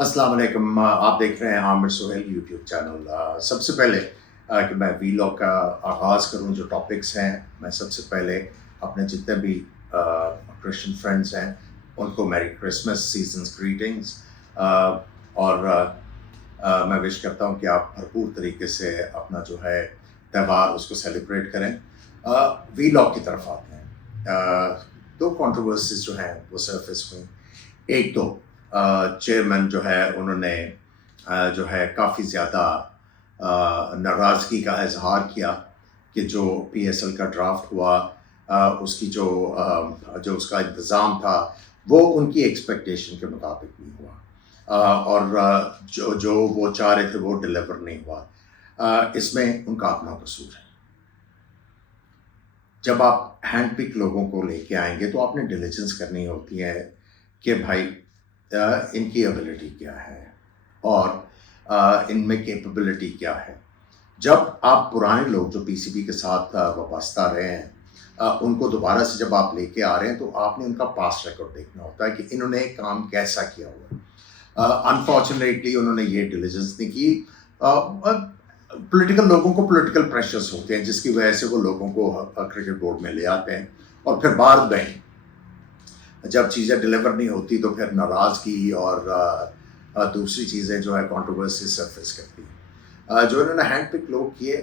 अस्सलाम वालेकुम। आप देख रहे हैं आमिर सुहेल यूट्यूब चैनल। सबसे पहले कि मैं वीलॉग का आगाज़ करूं, जो टॉपिक्स हैं, मैं सबसे पहले अपने जितने भी क्रिश्चियन फ्रेंड्स हैं उनको मैरी क्रिसमस सीजन्स ग्रीटिंग्स, और मैं विश करता हूं कि आप भरपूर तरीके से अपना जो है त्यौहार उसको सेलिब्रेट करें। वीलॉग की तरफ आते हैं। दो कंट्रोवर्सीज जो हैं वो सरफेस हुई। एक तो चेयरमैन जो है उन्होंने जो है काफ़ी ज़्यादा नाराज़गी का इजहार किया कि जो पीएसएल का ड्राफ्ट हुआ, उसकी जो उसका इंतज़ाम था वो उनकी एक्सपेक्टेशन के मुताबिक नहीं हुआ, और जो वो चाह रहे थे वो डिलीवर नहीं हुआ। इसमें उनका अपना कसूर है। जब आप हैंड पिक लोगों को लेके आएंगे तो आपने डिलीजेंस करनी होती है कि भाई इनकी एबिलिटी क्या है और इनमें कैपेबिलिटी क्या है। जब आप पुराने लोग जो पीसीबी के साथ वाबस्ता रहे हैं उनको दोबारा से जब आप लेके आ रहे हैं तो आपने उनका पास्ट रिकॉर्ड देखना होता है कि इन्होंने काम कैसा किया हुआ। अनफॉर्चुनेटली उन्होंने ये डिलीजेंस नहीं की। पॉलिटिकल लोगों को पॉलिटिकल प्रेशर्स होते हैं जिसकी वजह से वो लोगों को क्रिकेट बोर्ड में ले आते हैं, और फिर बाद में जब चीज़ें डिलीवर नहीं होती तो फिर नाराज़गी और दूसरी चीज़ें जो है कंट्रोवर्सी सरफेस करती हैं। जो इन्होंने हैंड पिक लोग किए,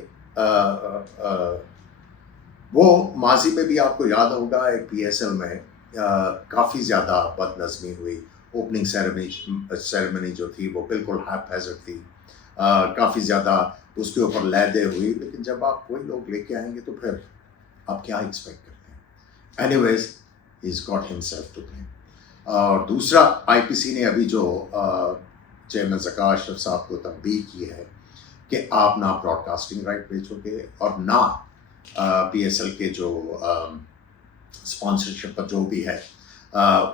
वो माजी में भी आपको याद होगा एक पीएसएल में काफ़ी ज़्यादा बदनज़मी हुई। ओपनिंग सेरेमनी जो थी वो बिल्कुल हैपहैज़र्ड थी, काफ़ी ज़्यादा उसके ऊपर लहदे हुई। लेकिन जब आप कोई लोग लेके आएंगे तो फिर आप क्या एक्सपेक्ट करते हैं। Anyways, he's got himself to blame। और दूसरा, आईपीसी ने अभी जो चेयरमैन ज़का अशरफ साहब को तंबीह की है कि आप ना ब्रॉडकास्टिंग राइट बेचोगे और ना पीएसएल के जो स्पॉन्सरशिप पर जो भी है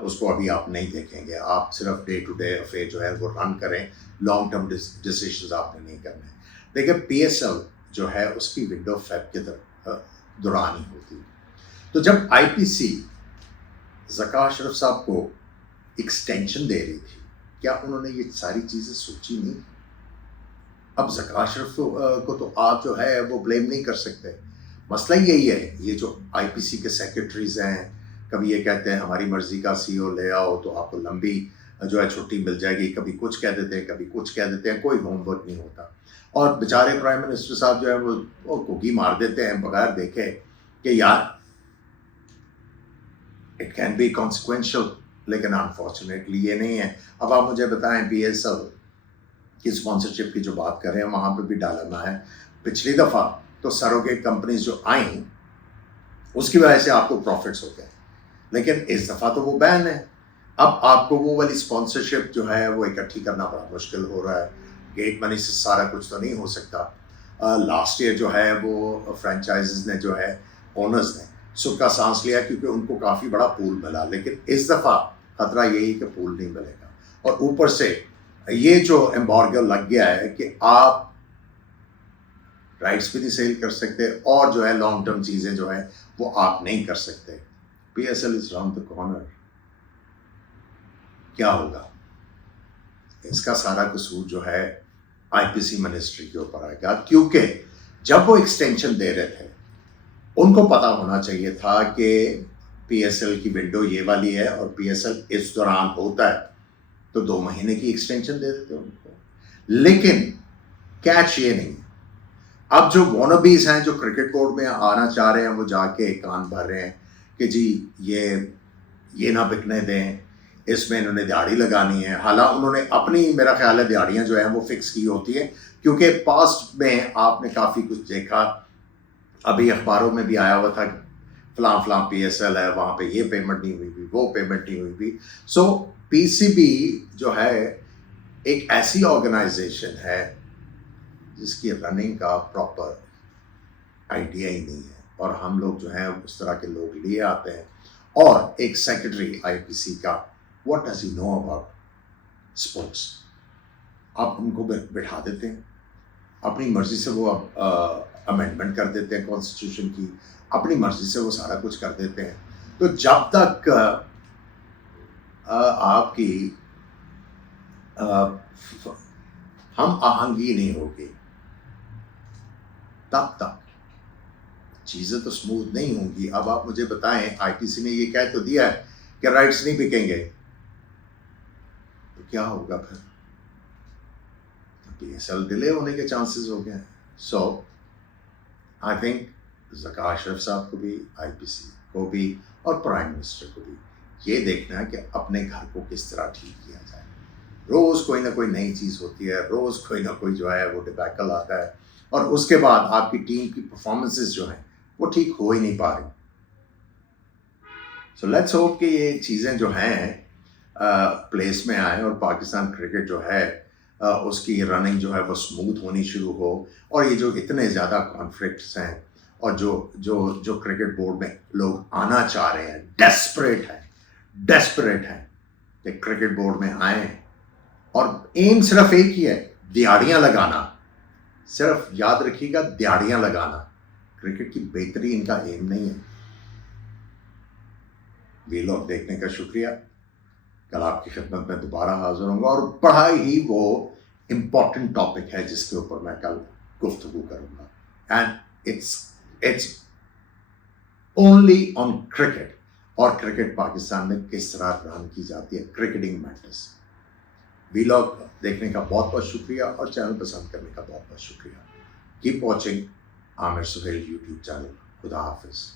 उसको अभी आप नहीं देखेंगे। आप सिर्फ डे टू डे अफेयर जो है वो रन करें, लॉन्ग टर्म डिसीजंस आपने नहीं करने। देखिए, पीएसएल जो है उसकी विंडो फेब के दौरान ही होती है। तो जब आईपीसी ज़का अशरफ साहब को एक्सटेंशन दे रही थी, क्या उन्होंने ये सारी चीज़ें सोची नहीं? अब ज़का अशरफ को तो आप जो है वो ब्लेम नहीं कर सकते। मसला यही है, ये जो आईपीसी के सेक्रेटरीज हैं, कभी ये कहते हैं हमारी मर्ज़ी का सीईओ ले आओ तो आपको लंबी जो है छुट्टी मिल जाएगी, कभी कुछ कह देते हैं, कभी कुछ कह देते हैं, कोई होमवर्क नहीं होता। और बेचारे प्राइम मिनिस्टर साहब जो है वो कुकी मार देते हैं बगैर देखे कि यार इट कैन बी कॉन्सिक्वेंशियल, लेकिन अनफॉर्चुनेटली ये नहीं है। अब आप मुझे बताएं, पीएसएल की स्पॉन्सरशिप की जो बात कर रहे हैं वहाँ पे भी डालना है। पिछली दफ़ा तो सरोगेट कंपनीज जो आई उसकी वजह से आपको प्रॉफिट्स हो गए, लेकिन इस दफ़ा तो वो बैन है। अब आपको वो वाली स्पॉन्सरशिप जो है वो इकट्ठी करना बड़ा मुश्किल हो रहा है। गेट मनी से सारा कुछ तो नहीं हो सकता। लास्ट ईयर जो है वो फ्रेंचाइजीज ने जो है ओनर्स ने सुक्का सांस लिया क्योंकि उनको काफ़ी बड़ा पूल मिला, लेकिन इस दफ़ा ख़तरा यही कि पूल नहीं मिलेगा। और ऊपर से ये जो एम्बार्गो लग गया है कि आप राइट्स भी नहीं सेल कर सकते और जो है लॉन्ग टर्म चीज़ें जो है वो आप नहीं कर सकते। PSL is round the corner. क्या होगा? इसका सारा कसूर जो है आईपीसी मिनिस्ट्री के ऊपर आएगा, क्योंकि जब वो एक्सटेंशन दे रहे थे उनको पता होना चाहिए था कि पीएसएल की विंडो ये वाली है और पीएसएल इस दौरान होता है, तो 2 महीने की एक्सटेंशन दे देते उनको। लेकिन कैच ये नहीं। अब जो वॉनबीज हैं जो क्रिकेट बोर्ड में आना चाह रहे हैं वो जाके कान भर रहे हैं कि जी ये ना बिकने दें, इसमें इन्होंने दिहाड़ी लगानी है। हालांकि उन्होंने अपनी, मेरा ख्याल है, दिहाड़ियाँ जो हैं वो फिक्स की होती है, क्योंकि पास्ट में आपने काफ़ी कुछ देखा। अभी अखबारों में भी आया हुआ था फलां पीएसएल है, वहाँ पे ये पेमेंट नहीं हुई भी, वो पेमेंट नहीं हुई भी। सो पीसीबी जो है एक ऐसी ऑर्गेनाइजेशन है जिसकी रनिंग का प्रॉपर आइडिया ही नहीं है, और हम लोग जो हैं उस तरह के लोग लिए आते हैं। और एक सेक्रेटरी आईपीसी का, what does he know about sports? आप उनको बिठा देते हैं, अपनी मर्जी से वो अमेंडमेंट कर देते हैं कॉन्स्टिट्यूशन की, अपनी मर्जी से वो सारा कुछ कर देते हैं। तो जब तक आपकी ہم آہنگی نہیں ہوگی تب تک چیزیں تو اسموتھ نہیں ہوں گی. اب آپ مجھے بتائیں, آئی ٹی سی نے یہ کہہ تو دیا ہے کہ رائٹس نہیں بکیں گے, تو کیا ہوگا پھر؟ پی ایس ایل ڈیلے ہونے کے چانسز ہو گئے ہیں. سو آئی تھنک ذکا اشرف صاحب کو بھی, آئی پی سی کو بھی, اور پرائم منسٹر کو بھی یہ دیکھنا ہے کہ اپنے گھر کو کس طرح ٹھیک کیا جائے. روز کوئی نہ کوئی نئی چیز ہوتی ہے, روز کوئی نہ کوئی جو ہے وہ ڈبیکل آتا ہے, اور اس کے بعد آپ کی ٹیم کی پرفارمنسز جو ہیں وہ ٹھیک ہو ہی نہیں پا رہی. سو لیٹس ہوپ کہ یہ چیزیں جو ہیں پلیس میں آئیں, اور پاکستان کرکٹ جو ہے اس کی رننگ جو ہے وہ اسموتھ ہونی شروع ہو. اور یہ جو اتنے زیادہ کانفلکٹس ہیں, اور جو کرکٹ بورڈ میں لوگ آنا چاہ رہے ہیں, ڈیسپریٹ ہیں کہ کرکٹ بورڈ میں آئیں, اور ایم صرف ایک ہی ہے, دیہڑیاں لگانا. صرف یاد رکھیے گا, دیہڑیاں لگانا. کرکٹ کی بہتری ان کا ایم نہیں ہے. ویلاگ دیکھنے کا شکریہ. کل آپ کی خدمت میں دوبارہ حاضر ہوں گا, اور بڑا ہی وہ امپورٹنٹ ٹاپک ہے جس کے اوپر میں کل گفتگو کروں گا. And it's only on cricket, اور کرکٹ پاکستان میں کس طرح رن کی جاتی ہے, کرکٹنگ میٹرز. ویلاگ دیکھنے کا بہت بہت شکریہ, اور چینل پسند کرنے کا بہت بہت شکریہ. کیپ واچنگ عامر سہیل یوٹیوب چینل. خدا حافظ.